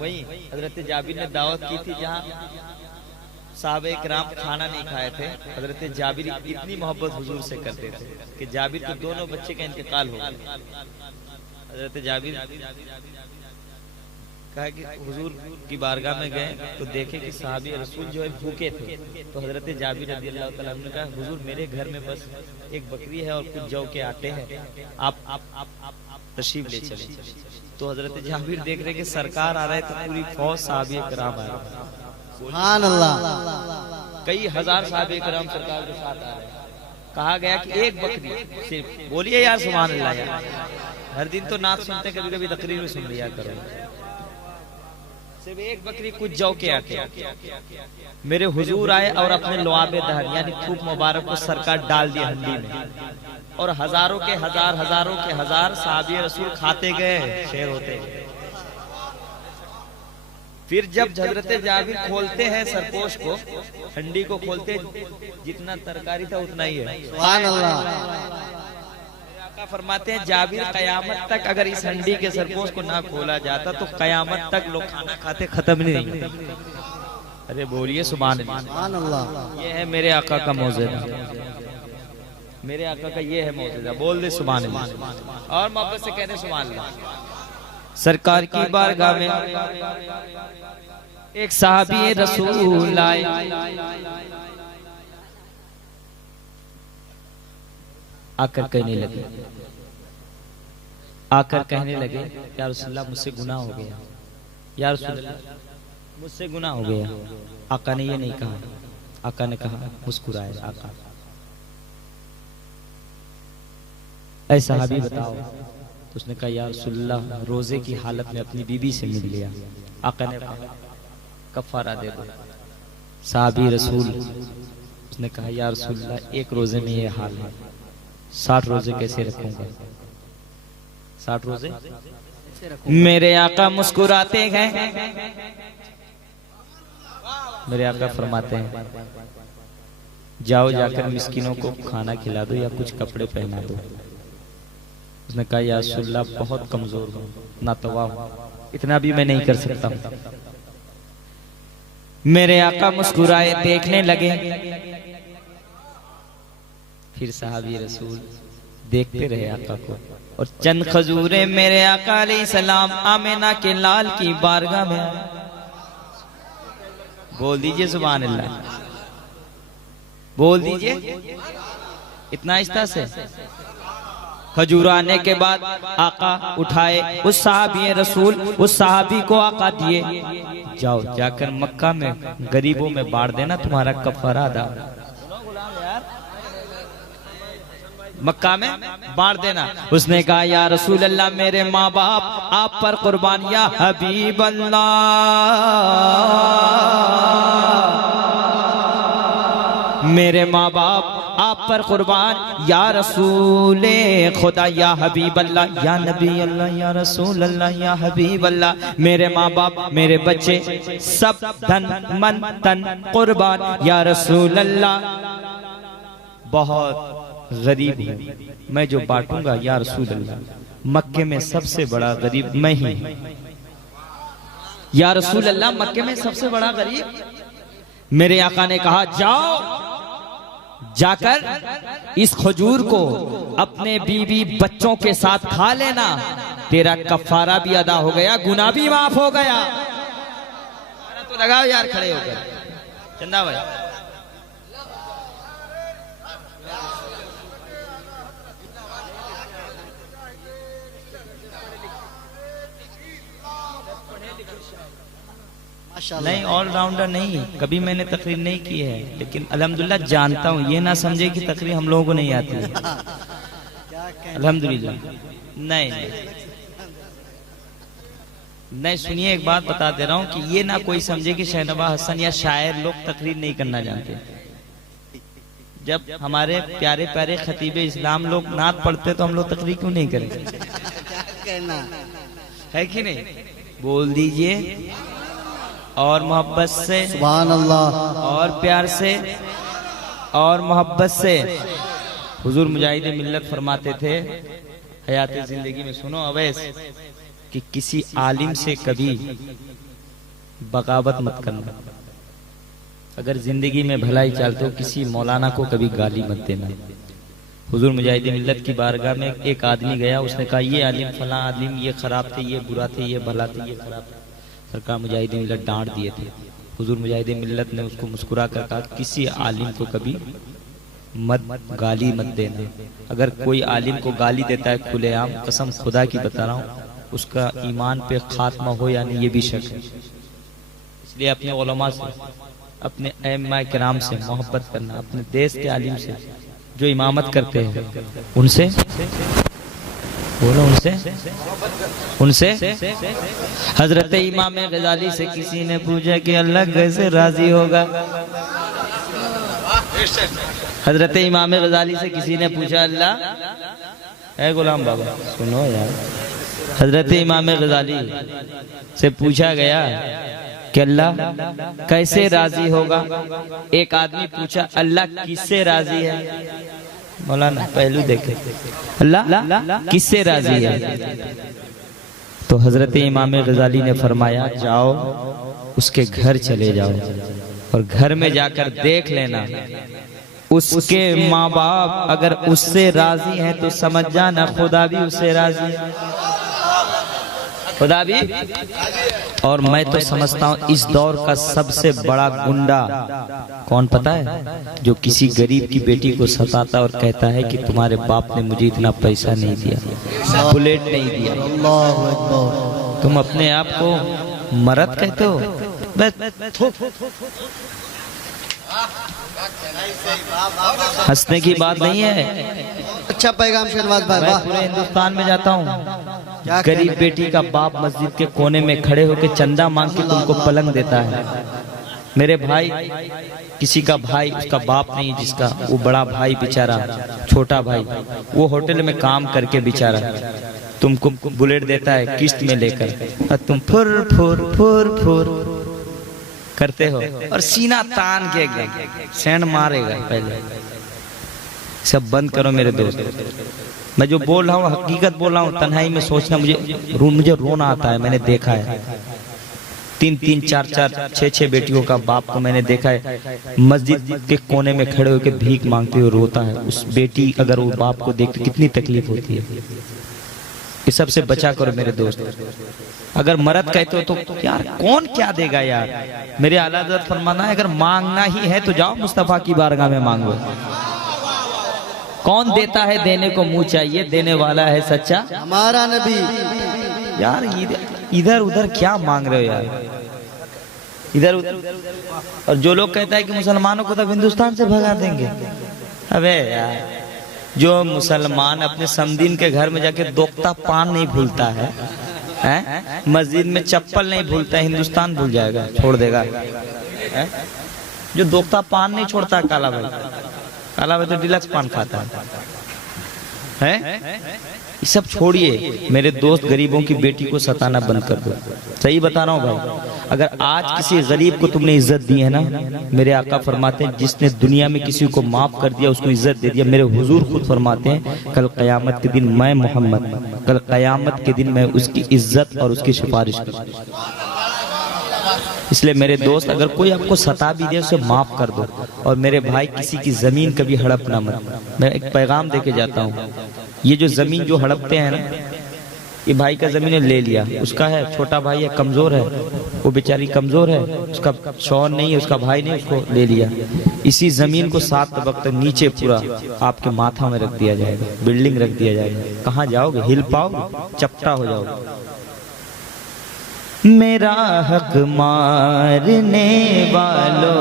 वही हजरत जाबिर ने दावत की थी जहाँ साहबे इकराम खाना नहीं खाए थे। हजरत जाबिर इतनी मोहब्बत हुजूर से करते थे कि जाबिर को दोनों बच्चे का इंतकाल हो गया। हजरत जाबिर कहा कि हुजूर की बारगाह में गए तो देखे कि साहबी रसूल जो है भूखे थे। तो हजरत जाबिर रज़ी अल्लाह तआला अन्हु ने कहा हुजूर मेरे घर में बस एक बकरी है और कुछ जौ के आटे हैं, आप तशरीफ ले चले। तो हजरत जाबिर देख रहे कि सरकार आ रहे तो पूरी फौज साहबी इकराम आ रहे, सुभान अल्लाह, कई हजार साहबी इकराम सरकार के साथ आ रहे। कहा गया कि एक बकरी सिर्फ, बोलिए यार सुभान अल्लाह यार, हर दिन तो नात सुनते, कभी कभी तकरीर में सुन लिया करो, सिर्फ एक बकरी कुछ जौ के आटे। मेरे हुजूर आए और अपने लुआबे दहन यानी थूक मुबारक को सरकार डाल दिया हंडी में, और हजारों के हजार साहबी रसूल खाते गए, शेर होते गए। फिर जब हजरत जाबिर खोलते हैं सरपोश को, हंडी को खोलते, जितना तरकारी था उतना ही है, सुभान अल्लाह। फरमाते हैं जाबिर कयामत तक अगर इस हंडी के सरपोश को ना खोला जाता तो कयामत तक लोग खाना खाते खत्म नहीं। अरे बोलिए सुभान अल्लाह। ये है मेरे आका का मौजूदा, मेरे आका का ये है मौजूदा, बोल दे सुभान अल्लाह और मोहब्बत से कहने सुभान अल्लाह। सरकार की बारगाह में एक साहबी रसूल आए, आकर कहने लगे, या रसूलल्लाह मुझसे गुनाह हो गया, या रसूलल्लाह मुझसे गुनाह हो गया। आका ने ये नहीं कहा, आका ने कहा, मुस्कुराए आका, ऐ सहाबी बताओ। तो उसने कहा या रसूलल्लाह रोजे की हालत में अपनी बीबी से मिल लिया। आका ने कहा कफारा दे दो। सहाबी रसूल उसने कहा या रसूलल्लाह एक रोजे में ये हाल है, 60 रोजे कैसे रखूंगा, 60 रोजे। मेरे आका मुस्कुराते हैं, मेरे आका फरमाते हैं जाओ जाकर मिस्किनों को खाना खिला दो या कुछ कपड़े पहना दो। उसने कहा या रसूलल्लाह बहुत कमजोर हूँ, नातवा हूँ, इतना भी मैं नहीं कर सकता हूँ। मेरे आका मुस्कुराए, देखने लगे। फिर साहबी रसूल देखते रहे आका को, और चंद खजूरें मेरे आका अलैहिस्सलाम आमिना के लाल की बारगाह में। बोल दीजिए सुभान अल्लाह, बोल दीजिए इतना आहिस्ता से। खजूर आने के बाद आका उठाए उस साहबी रसूल, उस साहबी को आका दिए, जाओ जाकर मक्का में गरीबों में बांट देना, तुम्हारा कफारा अदा, मक्का में बांट देना। उसने कहा या रसूल अल्लाह मेरे माँ बाप आप पर कुर्बान, या हबीब अल्लाह मेरे माँ बाप आप पर कुर्बान, या रसूल खुदा, या हबीब अल्लाह, या नबी अल्लाह, या रसूल अल्लाह, या हबीब अल्लाह। मेरे माँ बाप मेरे बच्चे सब धन मन तन कुर्बान, या रसूल अल्लाह। बहुत गरीब हूँ मैं, जो बांटूंगा या रसूल अल्लाह, मक्के में सबसे बड़ा गरीब मैं ही, या रसूल अल्लाह मक्के में सबसे बड़ा गरीब। मेरे आका ने कहा जाओ जाकर इस खजूर को अपने बीवी बच्चों के साथ खा लेना, तेरा कफारा भी अदा हो गया, गुनाह भी माफ हो गया। तो लगाओ यार खड़े होकर, चंदा भाई। नहीं ऑलराउंडर नहीं, कभी मैंने तकरीर नहीं की है, लेकिन अल्हम्दुलिल्लाह जानता हूँ। ये ना समझे कि तकरीर हम लोगों को नहीं आती है, अल्हम्दुलिल्लाह। नहीं नहीं सुनिए एक बात बता दे रहा हूँ कि ये ना कोई समझे कि शहनवा हसन या शायर लोग तकरीर नहीं करना जानते। जब हमारे प्यारे प्यारे खतीबे इस्लाम लोग नात पढ़ते तो हम लोग तकरीर क्यों नहीं करेंगे, है कि नहीं? बोल दीजिए और मोहब्बत से सुभान अल्लाह, और प्यार से और मोहब्बत से। हुजूर मुजाहिद मिल्लत फरमाते थे हयात जिंदगी में, सुनो अवैस, कि किसी आलिम से कभी बगावत मत करना। अगर जिंदगी में भलाई चाहते हो किसी मौलाना को कभी गाली मत देना। हुजूर मुजाहिदीन मिल्लत की बारगाह में एक आदमी गया, उसने कहा ये आलिम फलां आलिम ये खराब थे, ये बुरा थे, ये भला थे, ये खराब थे। सरकार मुजाहिदीन मिल्लत डांट दिए थे। हुजूर मुजाहिदीन मिल्लत ने उसको मुस्कुरा कर कहा किसी आलिम को कभी मत गाली मत देना। अगर कोई आलिम को गाली देता है खुलेआम, कसम खुदा की बता रहा हूँ, उसका ईमान पे खात्मा हो या नहीं ये भी शक है। इसलिए अपने उलमा से, अपने अइम्मा किराम से मोहब्बत करना, अपने देश के आलिम से जो इमामत करते हैं उनसे बोलो, उनसे हजरत इमाम गजाली से किसी ने पूछा कि अल्लाह कैसे राजी होगा। हजरत इमाम गजाली से किसी ने पूछा अल्लाह है गुलाम बाबा सुनो यार, हजरत इमाम गजाली से पूछा गया कि अल्लाह कैसे राजी होगा। एक आदमी पूछा अल्लाह किससे राजी है। मौलाना पहलू देखे, अल्लाह किससे राजी है। तो हजरत इमाम गजाली ने फरमाया जाओ उसके घर चले जाओ और घर में जाकर देख लेना, उसके माँ बाप अगर उससे राजी हैं तो समझ जाना खुदा भी उससे राजी है, खुदा भी। और मैं तो समझता हूँ इस दौर का सबसे बड़ा गुंडा कौन पता है, जो किसी गरीब की बेटी को सताता और कहता है कि तुम्हारे बाप ने मुझे इतना पैसा नहीं दिया, बुलेट नहीं दिया। तुम अपने आप को मर्द कहते हो। हंसने की बात नहीं है। अच्छा पैगाम शहनवाज भाई, मैं पूरे हिंदुस्तान में जाता हूँ, गरीब बेटी का बाप मस्जिद के कोने में खड़े होकर चंदा मांग के तुमको पलंग देता है। मेरे भाई, किसी का भाई उसका बाप नहीं, जिसका वो बड़ा भाई बेचारा, छोटा भाई वो होटल में काम करके बेचारा तुमको बुलेट देता है किस्त में लेकर, और तुम फुर फुर फुर फुर करते हो और सीना तान के एकदम सैंड मारेगा। पहले सब बंद करो मेरे दोस्त। मैं जो बोल रहा हूँ हकीकत बोल रहा हूँ, तन्हाई में सोचना मुझे रोना आता है। मैंने देखा है 3-3 4-4 6-6 बेटियों का बाप को मैंने देखा है मस्जिद के कोने में खड़े होकर भीख मांगते हुए रोता है। उस बेटी अगर वो बाप को देखती कितनी तकलीफ होती है। इस सब से बचा करो मेरे दोस्त। अगर मर्द कहते हो तो यार कौन क्या देगा यार। मेरे आला हज़रत फरमाना है अगर मांगना ही है तो जाओ मुस्तफा की बारगाह में मांगो। कौन देता है देने को मुंह चाहिए, देने वाला है सच्चा हमारा नबी। यार इधर उधर क्या मांग रहे हो यार, इधर उधर। और जो लोग कहता है कि मुसलमानों को तो हिंदुस्तान से भगा देंगे, अबे यार जो मुसलमान अपने समदीन के घर में जाके दोख्ता पान नहीं भूलता है, मस्जिद में चप्पल नहीं भूलता है, हिंदुस्तान भूल जाएगा, छोड़ देगा। जो दोख्ता पान नहीं छोड़ता काला भाई, काला भाई तो डिलक्स पान खाता है। ये सब छोड़िए मेरे दोस्त, गरीबों की बेटी को सताना बंद कर दो। सही बता रहा हूँ भाई। अगर आज किसी गरीब को तुमने इज्जत दी है ना, मेरे आका फरमाते हैं जिसने दुनिया में किसी को माफ कर दिया उसको इज्जत दे दिया। मेरे हुजूर खुद फरमाते हैं कल कयामत के दिन मैं मोहम्मद, कल कयामत के दिन मैं उसकी इज्जत और उसकी सिफारिश करूंगा। इसलिए मेरे दोस्त अगर कोई आपको सता भी दे उसे माफ कर दो। और मेरे भाई किसी की जमीन कभी हड़पना मत। मैं एक पैगाम देके जाता हूँ, ये जो जमीन जो हड़पते हैं ना, ये भाई का जमीन ले लिया, उसका है, छोटा भाई है कमजोर है, वो बेचारी कमजोर है, उसका शौहर नहीं है, उसका भाई नहीं, उसको ले लिया। इसी जमीन को 7 तबक तक नीचे पूरा आपके माथा में रख दिया जाएगा, बिल्डिंग रख दिया जाएगा। कहाँ जाओगे, हिल पाओगे, चपटा हो जाओगे। मेरा हक मारने वालों